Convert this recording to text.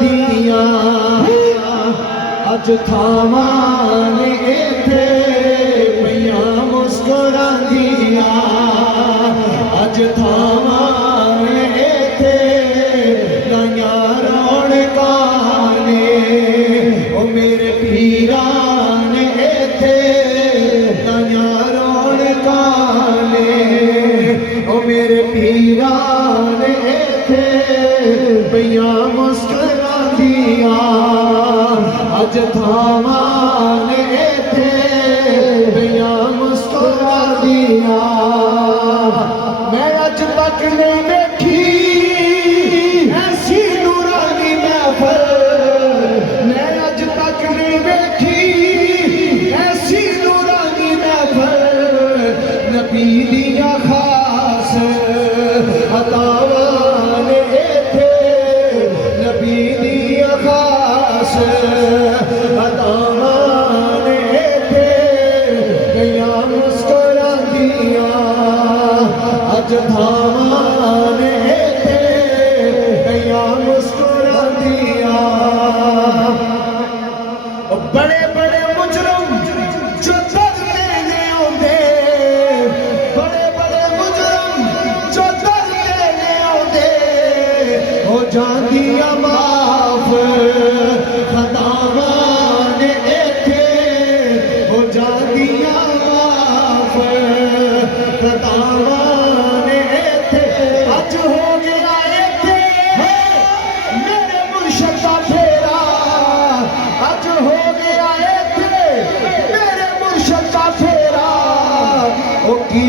दिया अज थावां ने इत्थे पईयां मुस्कुरांदियां अज थावां ने इत्थे लाइयां रौनकां ने ओ मेरे पीरां ने इत्थे लाइयां रौनकां ने ओ मेरे पीरां ने इत्थे पईयां मुस्कुरांदियां अज थावां ने इत्थे पईयां मुस्कुरांदियां मैं अज तक नहीं देखी ऐसी नूरानी महफिल मैं अज तक नहीं देखी ऐसी नूरानी महफिल नबी दियां खास अतावां ने इत्थे नबी दियां खास अतावां ने इत्थे पईयां मुस्कुरांदियां अज थावां ने इत्थे पईयां मुस्कुरांदियां बड़े बड़े मुजरम जो दर लेने आउंदे बड़े बड़े मुजरम जो दर लेने आउंदे हो जांदियां माफ खतावां ने इत्थे हो जांदियां माफ खतावां ने इत्थे अज हो गया इत्थे मेरे मुर्शद दा फेरा अज हो गया इत्थे मेरे मुर्शद दा फेरा ओ की